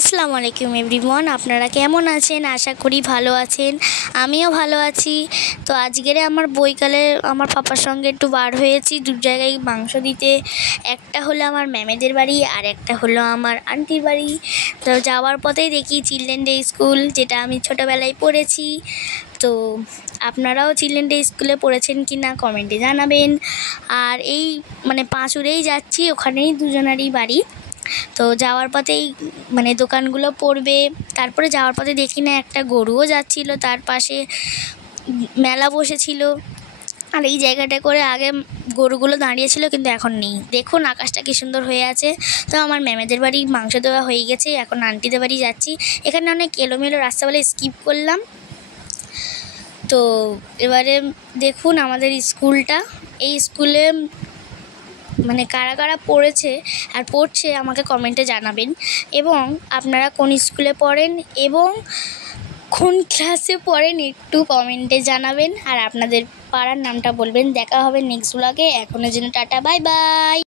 আসসালামু আলাইকুম এভরিওয়ান, আপনারা কেমন আছেন? আশা করি ভালো আছেন। আমিও ভালো আছি। তো আজকের আমার বৈকালে আমার পাপার সঙ্গে একটু বার হয়েছি দু জায়গায় মাংস দিতে। একটা হলো আমার ম্যামেদের বাড়ি আর একটা হলো আমার আন্টির বাড়ি। তো যাওয়ার পথেই দেখি চিলড্রেন ডে স্কুল, যেটা আমি ছোটোবেলায় পড়েছি। তো আপনারাও চিলড্রেন ডে স্কুলে পড়েছেন কি না কমেন্টে জানাবেন। আর এই পাঁচুরেই যাচ্ছি, ওখানেই দুজনারই বাড়ি। তো যাওয়ার পথেই দোকানগুলো পড়বে। তারপরে যাওয়ার পথে দেখি না একটা গরুও যাচ্ছিল, তার পাশে মেলা বসেছিল। আর এই জায়গাটা করে আগে গরুগুলো দাঁড়িয়েছিল, কিন্তু এখন নেই। দেখুন আকাশটা কি সুন্দর হয়ে আছে। তো আমার ম্যামেদের বাড়ি মাংস দেওয়া হয়ে গেছে, এখন আন্টিদের বাড়ি যাচ্ছি। এখানে অনেক এলোমেলো রাস্তা বলে স্কিপ করলাম। তো এবারে দেখুন আমাদের স্কুলটা। এই স্কুলে কারা কারা পড়েছে আর পড়ছে আমাকে কমেন্টে জানাবেন। এবং আপনারা কোন স্কুলে পড়েন এবং কোন ক্লাসে পড়েন একটু কমেন্টে জানাবেন। আর আপনাদের পাড়ার নামটা বলবেন। দেখা হবে নেক্সট ব্লগে। এখনের জন্য টাটা, বাই বাই।